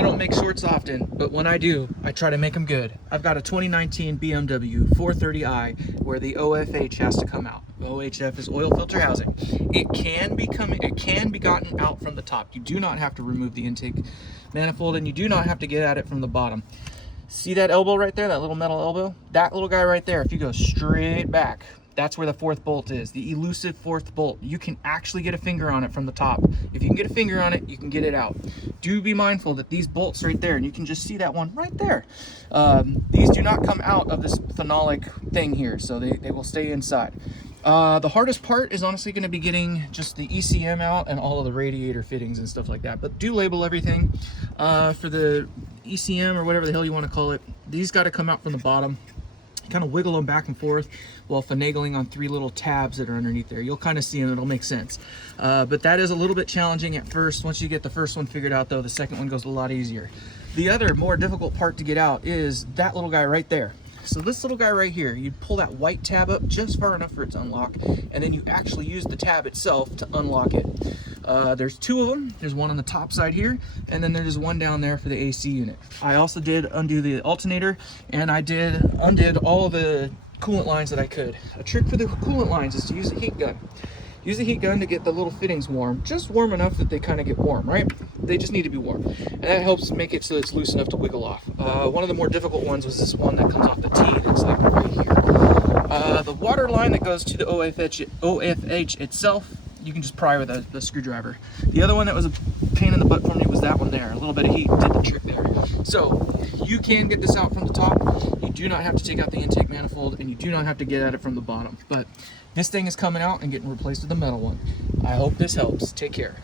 I don't make shorts often, but when I do, I try to make them good. I've got a 2019 BMW 430i where the OFH has to come out. OHF is oil filter housing. It can be gotten out from the top. You do not have to remove the intake manifold, and you do not have to get at it from the bottom. See that elbow right there, that little metal elbow? That little guy right there, if you go straight back, that's where the fourth bolt is, the elusive fourth bolt. You can actually get a finger on it from the top. If you can get a finger on it, you can get it out. Do be mindful that these bolts right there, and you can just see that one right there, these do not come out of this phenolic thing here, so they will stay inside. The hardest part is honestly going to be getting just the ECM out and all of the radiator fittings and stuff like that. But do label everything. For the ECM or whatever the hell you want to call it, these got to come out from the bottom. Kind of wiggle them back and forth while finagling on 3 little tabs that are underneath there. You'll kind of see them, it'll make sense. But that is a little bit challenging at first. Once you get the first one figured out though, the second one goes a lot easier. The other more difficult part to get out is that little guy right there. So this little guy right here, you pull that white tab up just far enough for it to unlock, and then you actually use the tab itself to unlock it. There's 2 of them. There's one on the top side here, and then there's one down there for the AC unit. I also did undo the alternator, and I undid all the coolant lines that I could. A trick for the coolant lines is to use a heat gun. Use a heat gun to get the little fittings warm, just warm enough that they kind of get warm, right? They just need to be warm. And that helps make it so it's loose enough to wiggle off. One of the more difficult ones was this one that comes off the T that's like right here. The water line that goes to the OFH itself, you can just pry with a screwdriver. The other one that was a pain in the butt for me was that one there. A little bit of heat did the trick there. So you can get this out from the top. You do not have to take out the intake manifold, and you do not have to get at it from the bottom. But this thing is coming out and getting replaced with a metal one. I hope this helps. Take care.